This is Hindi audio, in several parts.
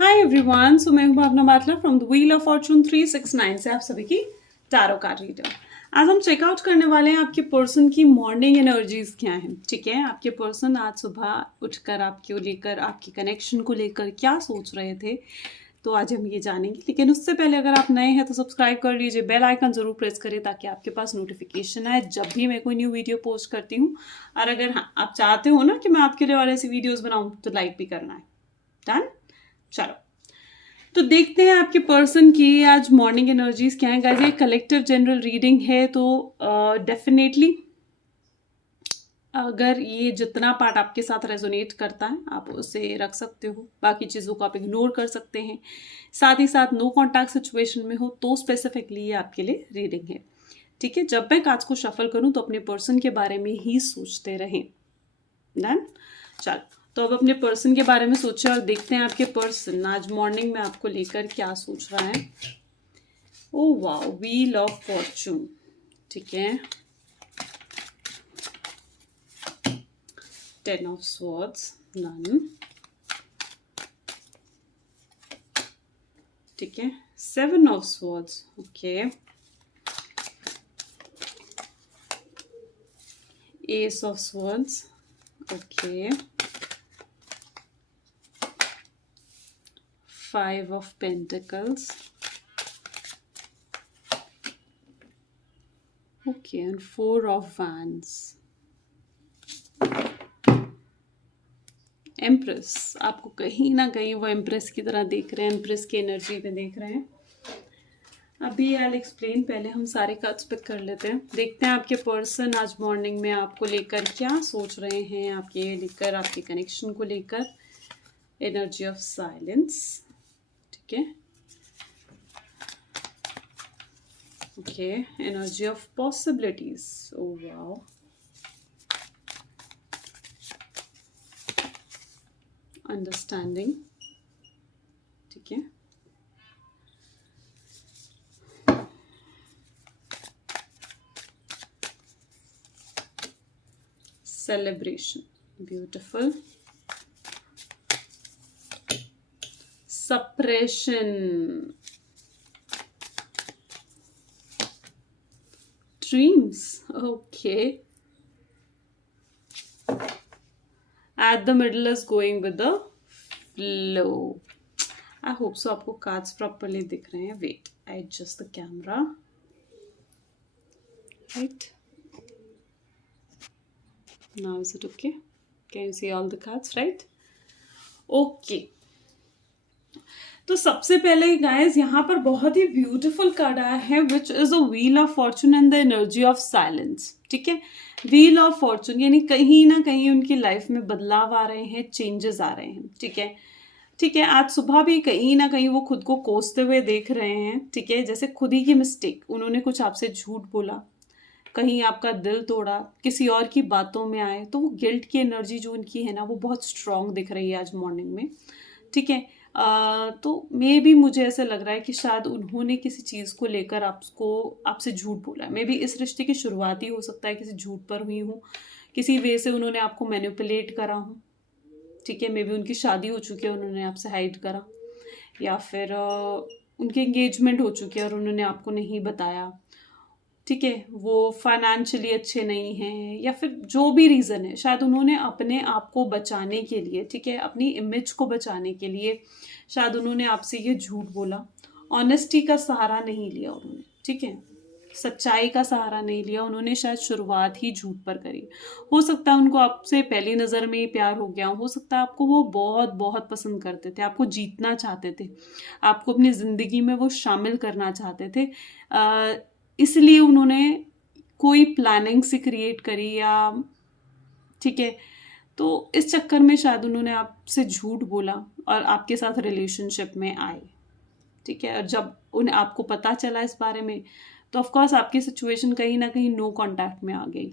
हाय एवरीवन, सो मैं हूं Bhavna Batla from the wheel of fortune 369 से आप सभी की टैरो कार्ड रीडर। आज हम चेकआउट करने वाले हैं आपके पर्सन की मॉर्निंग एनर्जीज क्या हैं। ठीक है, आपके पर्सन आज सुबह उठकर आपको लेकर, आपके कनेक्शन को लेकर क्या सोच रहे थे, तो आज हम ये जानेंगे। लेकिन उससे पहले अगर आप नए हैं तो सब्सक्राइब कर लीजिए, बेल आइकन जरूर प्रेस करें ताकि आपके पास नोटिफिकेशन आए जब भी मैं कोई न्यू वीडियो पोस्ट करती हूँ। और अगर हाँ आप चाहते हो ना कि मैं आपके लिए और ऐसी वीडियोस बनाऊं तो लाइक भी करना है। डन। चलो, तो देखते हैं आपके पर्सन की आज मॉर्निंग एनर्जीज क्या है। गाइस, ये कलेक्टिव जनरल रीडिंग है, तो डेफिनेटली अगर ये जितना पार्ट आपके साथ रेजोनेट करता है आप उसे रख सकते हो, बाकी चीज़ों को आप इग्नोर कर सकते हैं। साथ ही साथ नो कॉन्टैक्ट सिचुएशन में हो तो स्पेसिफिकली ये आपके लिए रीडिंग है। ठीक है, जब मैं कार्ड्स को शफल करूं तो अपने पर्सन के बारे में ही सोचते रहें। डन। चल, तो अब अपने पर्सन के बारे में सोचें और देखते हैं आपके पर्सन आज मॉर्निंग में आपको लेकर क्या सोच रहा है। Oh wow, wheel of Fortune. ठीक है, 10 ऑफ स्वॉर्ड्स, नन। ठीक है, 7 of swords, okay. S of swords, okay. 5 of Pentacles. Okay, and 4 of Wands. Empress, आपको कहीं ना कहीं वो एम्प्रेस की तरह देख रहे हैं, एम्प्रेस की एनर्जी में देख रहे हैं। अभी आई एक्सप्लेन, पहले हम सारे कार्ड्स पिक कर लेते हैं। देखते हैं आपके पर्सन आज मॉर्निंग में आपको लेकर क्या सोच रहे हैं, आपके लेकर, आपके कनेक्शन को लेकर। एनर्जी ऑफ साइलेंस, ठीक है। Okay, energy of possibilities. Oh wow. Understanding. ठीक है। Celebration. Beautiful. Suppression. Dreams. Okay. At the middle is going with the flow. I hope so आपको cards properly दिख रहे हैं. Wait, I adjust the camera. Right. Now is it okay? Can you see all the cards, right? Okay. तो सबसे पहले गाइस यहाँ पर बहुत ही ब्यूटीफुल कार्ड आया है, which is a wheel of Fortune and the energy of silence. ठीक है, व्हील ऑफ फॉर्चून यानी कहीं ना कहीं उनकी लाइफ में बदलाव आ रहे हैं, चेंजेस आ रहे हैं। ठीक है, ठीक है। आज सुबह भी कहीं ना कहीं वो खुद को कोसते हुए देख रहे हैं। ठीक है, जैसे खुद ही की मिस्टेक, उन्होंने कुछ आपसे झूठ बोला, कहीं आपका दिल तोड़ा, किसी और की बातों में आए, तो वो गिल्ट की एनर्जी जो उनकी है ना वो बहुत स्ट्रांग दिख रही है आज मॉर्निंग में। ठीक है, तो मे भी मुझे ऐसा लग रहा है कि शायद उन्होंने किसी चीज़ को लेकर आपसे झूठ बोला है। मे बी इस रिश्ते की शुरुआत ही हो सकता है किसी झूठ पर हुई हो, किसी वे से उन्होंने आपको मैनिपुलेट करा हो। ठीक है, मे बी उनकी शादी हो चुकी है, उन्होंने आपसे हाइड करा, या फिर उनकी एंगेजमेंट हो चुकी है और उन्होंने आपको नहीं बताया। ठीक है, वो फाइनेंशियली अच्छे नहीं हैं, या फिर जो भी रीज़न है, शायद उन्होंने अपने आप को बचाने के लिए, ठीक है, अपनी इमेज को बचाने के लिए शायद उन्होंने आपसे ये झूठ बोला। ऑनेस्टी का सहारा नहीं लिया उन्होंने। ठीक है, सच्चाई का सहारा नहीं लिया उन्होंने, शायद शुरुआत ही झूठ पर करी। हो सकता है उनको आपसे पहली नज़र में ही प्यार हो गया, हो सकता है आपको वो बहुत बहुत पसंद करते थे, आपको जीतना चाहते थे, आपको अपनी ज़िंदगी में वो शामिल करना चाहते थे। इसलिए उन्होंने कोई प्लानिंग से क्रिएट करी, या ठीक है, तो इस चक्कर में शायद उन्होंने आपसे झूठ बोला और आपके साथ रिलेशनशिप में आए। ठीक है, और जब उन्हें आपको पता चला इस बारे में तो ऑफ कोर्स आपकी सिचुएशन कहीं ना कहीं नो कांटेक्ट में आ गई।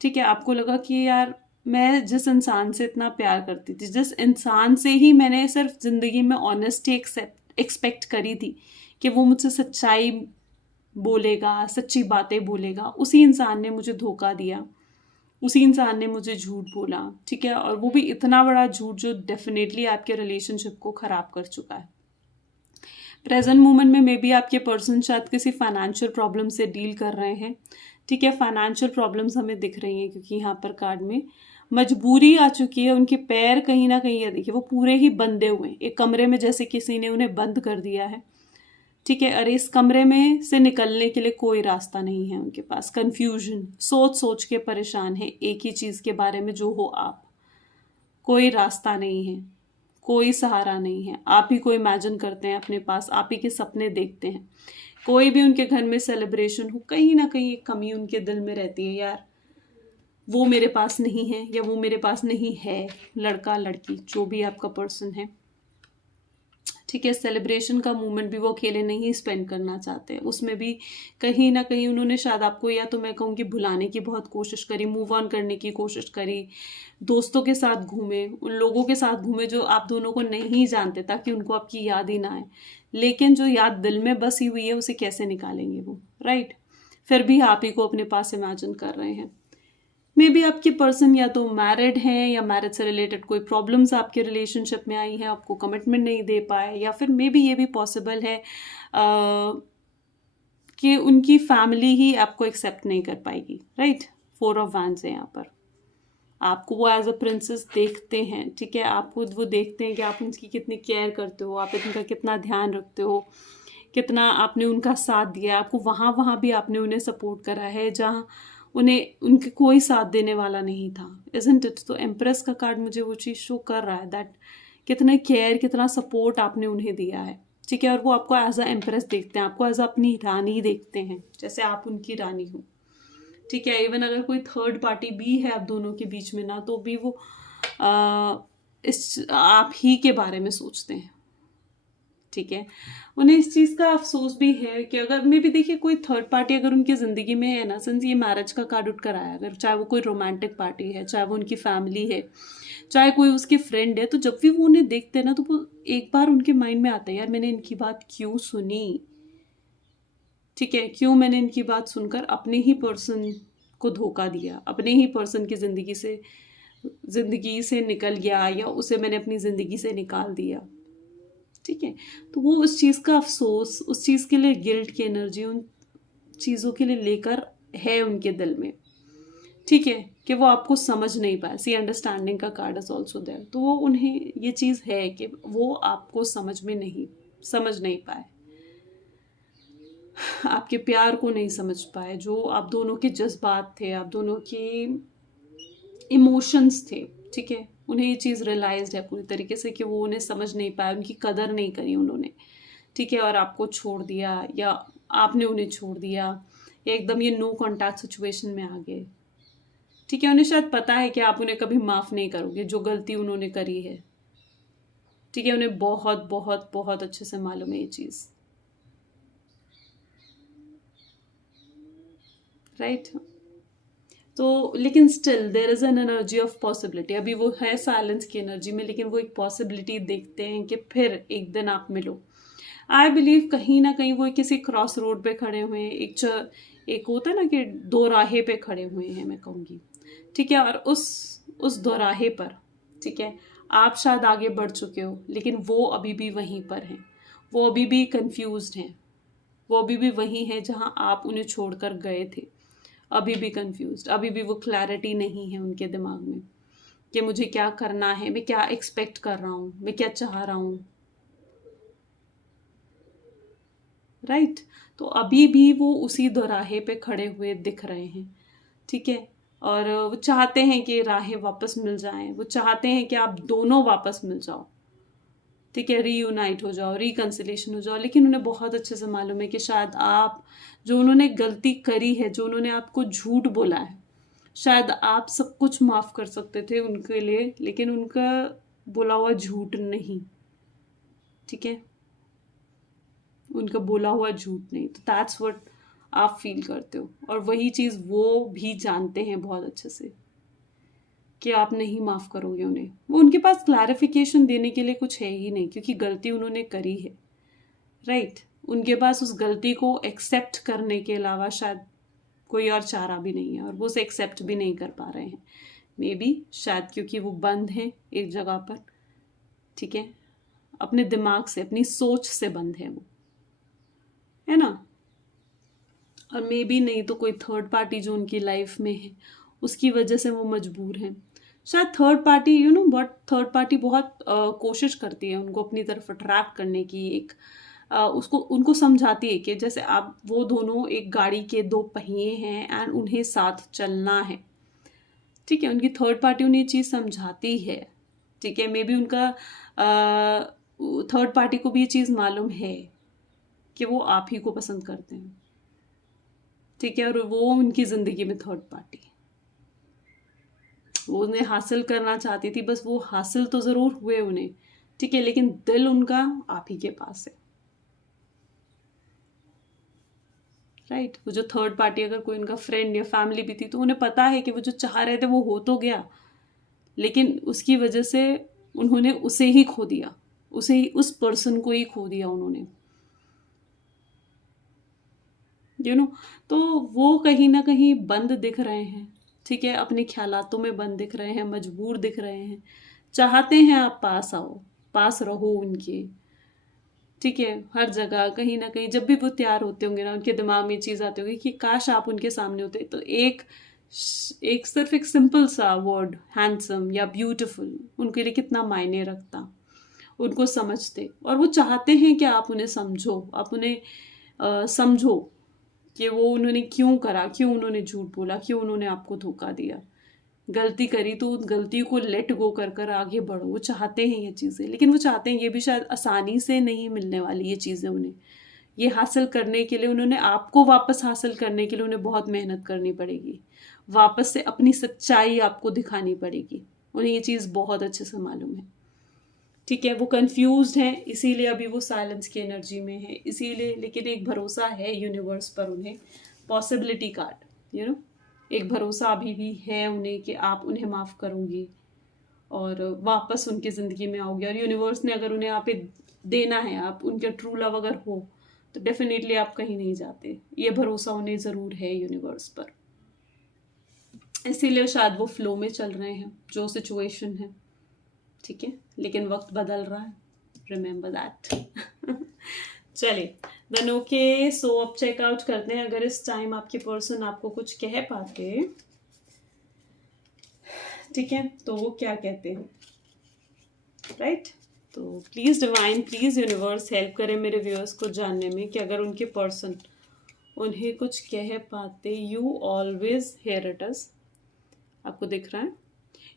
ठीक है, आपको लगा कि यार मैं जिस इंसान से इतना प्यार करती थी, जिस इंसान से ही मैंने सिर्फ ज़िंदगी में ऑनेस्टी एक्सपेक्ट करी थी कि वो मुझसे सच्चाई बोलेगा, सच्ची बातें बोलेगा, उसी इंसान ने मुझे धोखा दिया। उसी इंसान ने मुझे झूठ बोला, ठीक है, और वो भी इतना बड़ा झूठ जो डेफिनेटली आपके रिलेशनशिप को ख़राब कर चुका है। प्रेजेंट मोमेंट में मे बी आपके पर्सन शायद किसी फाइनेंशियल प्रॉब्लम से डील कर रहे हैं, ठीक है। फाइनेंशियल प्रॉब्लम्स हमें दिख रही हैं क्योंकि यहाँ पर कार्ड में मजबूरी आ चुकी है, उनके पैर कहीं ना कहीं, देखिए वो पूरे ही बंधे हुए हैं एक कमरे में, जैसे किसी ने उन्हें बंद कर दिया है, ठीक है। अरे इस कमरे में से निकलने के लिए कोई रास्ता नहीं है उनके पास। कंफ्यूजन, सोच सोच के परेशान है एक ही चीज़ के बारे में, जो हो आप, कोई रास्ता नहीं है, कोई सहारा नहीं है। आप ही को इमेजिन करते हैं अपने पास, आप ही के सपने देखते हैं। कोई भी उनके घर में सेलिब्रेशन हो, कहीं ना कहीं एक कमी उनके दिल में रहती है, यार वो मेरे पास नहीं है या वो मेरे पास नहीं है, लड़का लड़की जो भी आपका पर्सन है, ठीक है। सेलिब्रेशन का मोमेंट भी वो अकेले नहीं स्पेंड करना चाहते, उसमें भी कहीं ना कहीं उन्होंने शायद आपको, या तो मैं कहूँगी भुलाने की बहुत कोशिश करी, मूव ऑन करने की कोशिश करी, दोस्तों के साथ घूमे, उन लोगों के साथ घूमे जो आप दोनों को नहीं जानते, ताकि उनको आपकी याद ही ना आए। लेकिन जो याद दिल में बसी हुई है उसे कैसे निकालेंगे वो, राइट। फिर भी आप ही को अपने पास इमेजिन कर रहे हैं। मे बी आपके पर्सन या तो मैरिड हैं, या मैरिज से रिलेटेड कोई प्रॉब्लम्स आपके रिलेशनशिप में आई हैं, आपको कमिटमेंट नहीं दे पाए, या फिर मे बी ये भी पॉसिबल है कि उनकी फैमिली ही आपको एक्सेप्ट नहीं कर पाएगी, राइट। 4 ऑफ वैंड्स है यहाँ पर। आपको वो एज अ प्रिंसेस देखते हैं, ठीक है। आपको वो देखते हैं कि आप उनकी कितनी केयर करते हो, आप इनका कितना ध्यान रखते हो, कितना आपने उनका साथ दिया, आपको वहाँ वहाँ भी आपने उन्हें सपोर्ट करा है जहाँ उन्हें उनके कोई साथ देने वाला नहीं था, इज़न्ट इट। तो एम्प्रेस का कार्ड मुझे वो चीज़ शो कर रहा है दैट कितना केयर, कितना सपोर्ट आपने उन्हें दिया है, ठीक है। और वो आपको एज अ एम्प्रेस देखते हैं, आपको एज अ अपनी रानी देखते हैं, जैसे आप उनकी रानी हो, ठीक है। इवन अगर कोई थर्ड पार्टी भी है आप दोनों के बीच में ना, तो भी वो इस आप ही के बारे में सोचते हैं, ठीक है। उन्हें इस चीज़ का अफसोस भी है कि अगर मे भी देखिए कोई थर्ड पार्टी अगर उनकी ज़िंदगी में है ना, सिंस ये मैरिज का कार्ड उठ कर आया, अगर चाहे वो कोई रोमांटिक पार्टी है, चाहे वो उनकी फैमिली है, चाहे कोई उसकी फ्रेंड है, तो जब भी वो उन्हें देखते हैं ना, तो वो एक बार उनके माइंड में आता है, यार मैंने इनकी बात क्यों सुनी, ठीक है। क्यों मैंने इनकी बात सुनकर अपने ही पर्सन को धोखा दिया, अपने ही पर्सन की ज़िंदगी से निकल गया, या उसे मैंने अपनी ज़िंदगी से निकाल दिया, ठीक है। तो वो उस चीज़ का अफसोस, उस चीज़ के लिए गिल्ट की एनर्जी उन चीज़ों के लिए लेकर है उनके दिल में, ठीक है, कि वो आपको समझ नहीं पाए। सी अंडरस्टैंडिंग का कार्ड इज ऑल्सो देयर। तो वो उन्हें ये चीज़ है कि वो आपको समझ नहीं पाए, आपके प्यार को नहीं समझ पाए, जो आप दोनों के जज्बात थे, आप दोनों के इमोशंस थे, ठीक है। उन्हें ये चीज़ रियलाइज्ड है पूरी तरीके से कि वो उन्हें समझ नहीं पाया, उनकी कदर नहीं करी उन्होंने, ठीक है। और आपको छोड़ दिया, या आपने उन्हें छोड़ दिया, या एकदम ये नो कॉन्टैक्ट सिचुएशन में आ गए, ठीक है। उन्हें शायद पता है कि आप उन्हें कभी माफ़ नहीं करोगे जो गलती उन्होंने करी है, ठीक है। उन्हें बहुत बहुत बहुत अच्छे से मालूम है ये चीज़, राइट। तो लेकिन still there is an energy of possibility. अभी वो है साइलेंस की एनर्जी में, लेकिन वो एक पॉसिबिलिटी देखते हैं कि फिर एक दिन आप मिलो। आई बिलीव कहीं ना कहीं वो किसी क्रॉस रोड पे खड़े हुए हैं, एक होता है ना कि दो राहे पे खड़े हुए हैं, मैं कहूँगी, ठीक है। और उस दोराहे पर, ठीक है, आप शायद आगे बढ़ चुके हो, लेकिन वो अभी भी वहीं पर हैं, वो अभी भी कंफ्यूज्ड हैं, वो अभी भी वहीं हैं जहाँ आप उन्हें छोड़कर गए थे, अभी भी कंफ्यूज्ड, अभी भी वो क्लैरिटी नहीं है उनके दिमाग में कि मुझे क्या करना है, मैं क्या एक्सपेक्ट कर रहा हूँ, मैं क्या चाह रहा हूँ, राइट। तो अभी भी वो उसी दोराहे पे खड़े हुए दिख रहे हैं, ठीक है। और वो चाहते हैं कि राहें वापस मिल जाएं, वो चाहते हैं कि आप दोनों वापस मिल जाओ, ठीक है, रीयूनाइट हो जाओ, रिकन्सिलेशन हो जाओ। लेकिन उन्हें बहुत अच्छे से मालूम है कि शायद आप, जो उन्होंने गलती करी है, जो उन्होंने आपको झूठ बोला है, शायद आप सब कुछ माफ़ कर सकते थे उनके लिए, लेकिन उनका बोला हुआ झूठ नहीं, ठीक है, उनका बोला हुआ झूठ नहीं। तो दैट्स व्हाट आप फील करते हो, और वही चीज़ वो भी जानते हैं बहुत अच्छे से कि आप नहीं माफ़ करोगे उन्हें। वो उनके पास क्लैरिफिकेशन देने के लिए कुछ है ही नहीं, क्योंकि गलती उन्होंने करी है, राइट। उनके पास उस गलती को एक्सेप्ट करने के अलावा शायद कोई और चारा भी नहीं है और वो उसे एक्सेप्ट भी नहीं कर पा रहे हैं। मे बी शायद क्योंकि वो बंद हैं एक जगह पर, ठीक है, अपने दिमाग से, अपनी सोच से बंद है वो, है ना। और मे बी नहीं तो कोई थर्ड पार्टी जो उनकी लाइफ में है उसकी वजह से वो मजबूर हैं। शायद third party, you know but third party बहुत कोशिश करती है उनको अपनी तरफ अट्रैक्ट करने की, एक उसको उनको समझाती है कि जैसे आप वो दोनों एक गाड़ी के दो पहिए हैं एंड उन्हें साथ चलना है, ठीक है। उनकी थर्ड पार्टी उन्हें ये चीज़ समझाती है, ठीक है। मे बी उनका थर्ड पार्टी को भी ये चीज़ मालूम है कि वो आप ही को पसंद करते हैं, ठीक है। और वो उनकी ज़िंदगी में थर्ड पार्टी, वो उन्हें हासिल करना चाहती थी, बस वो हासिल तो ज़रूर हुए उन्हें, ठीक है, लेकिन दिल उनका आप ही के पास है, राइट। वो जो थर्ड पार्टी अगर कोई उनका फ्रेंड या फैमिली भी थी तो उन्हें पता है कि वो जो चाह रहे थे वो हो तो गया, लेकिन उसकी वजह से उन्होंने उसे ही खो दिया, उसे ही, उस पर्सन को ही खो दिया उन्होंने, यू नो। तो वो कहीं ना कहीं बंद दिख रहे हैं, ठीक है, अपने ख्यालातों में बंद दिख रहे हैं, मजबूर दिख रहे हैं, चाहते हैं आप पास आओ, पास रहो उनके, ठीक है। हर जगह कहीं ना कहीं जब भी वो तैयार होते होंगे ना, उनके दिमाग में चीज़ आती होगी कि काश आप उनके सामने होते, तो एक सिर्फ एक सिंपल सा वर्ड हैंडसम या ब्यूटीफुल उनके लिए कितना मायने रखता, उनको समझते। और वो चाहते हैं कि आप उन्हें समझो, आप उन्हें समझो कि वो उन्होंने क्यों करा, क्यों उन्होंने झूठ बोला, क्यों उन्होंने आपको धोखा दिया, गलती करी तो उन गलती को लेट गो कर कर आगे बढ़ो। वो चाहते हैं ये चीज़ें, लेकिन वो चाहते हैं ये भी शायद आसानी से नहीं मिलने वाली ये चीज़ें उन्हें। ये हासिल करने के लिए उन्होंने आपको वापस हासिल करने के लिए उन्हें बहुत मेहनत करनी पड़ेगी, वापस से अपनी सच्चाई आपको दिखानी पड़ेगी, उन्हें ये चीज़ बहुत अच्छे से मालूम है, ठीक है। वो कंफ्यूज्ड हैं, इसीलिए अभी वो साइलेंस की एनर्जी में है, इसीलिए, लेकिन एक भरोसा है यूनिवर्स पर उन्हें, पॉसिबिलिटी कार्ड, यू नो, एक भरोसा अभी भी है उन्हें कि आप उन्हें माफ़ करोगे और वापस उनकी ज़िंदगी में आओगे। और यूनिवर्स ने अगर उन्हें आप देना है, आप उनके ट्रू लव अगर हो तो डेफिनेटली आप कहीं नहीं जाते, ये भरोसा उन्हें ज़रूर है यूनिवर्स पर। इसीलिए शायद वो फ्लो में चल रहे हैं जो सिचुएशन है, ठीक है, लेकिन वक्त बदल रहा है, रिमेंबर दैट। चलिए देन ओके, सो अब चेकआउट करते हैं। अगर इस टाइम आपके पर्सन आपको कुछ कह पाते, ठीक है, तो वो क्या कहते हैं, राइट। तो please divine, please universe help करें मेरे व्यूअर्स को जानने में कि अगर उनके पर्सन उन्हें कुछ कह पाते। You always hear it us, आपको दिख रहा है,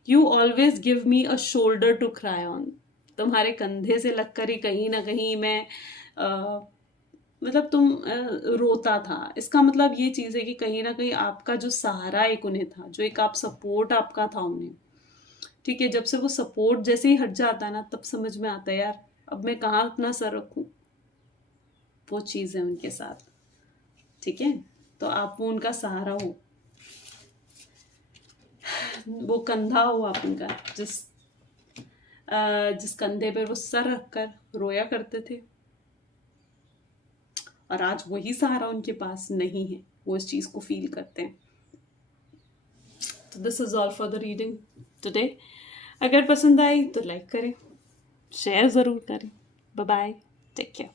you always give me a shoulder to cry on. तुम्हारे कंधे से लगकर ही कहीं ना कहीं मैं मतलब तुम रोता था। इसका मतलब ये चीज़ है कि कहीं ना कहीं आपका जो सहारा एक उन्हें था, जो एक आप सपोर्ट आपका था उन्हें, ठीक है, जब से वो सपोर्ट जैसे ही हट जाता है ना, तब समझ में आता है यार अब मैं कहाँ अपना सर रखूं। वो चीज़ है उनके साथ, ठीक है। तो आप वो उनका सहारा हो, वो कंधा हो आप उनका, जिस कंधे पर वो सर रखकर रोया करते थे। और आज वही सहारा उनके पास नहीं है, वो इस चीज़ को फील करते हैं। तो this is all for the reading today. अगर पसंद आई तो लाइक करें, शेयर ज़रूर करें। Bye bye, take care.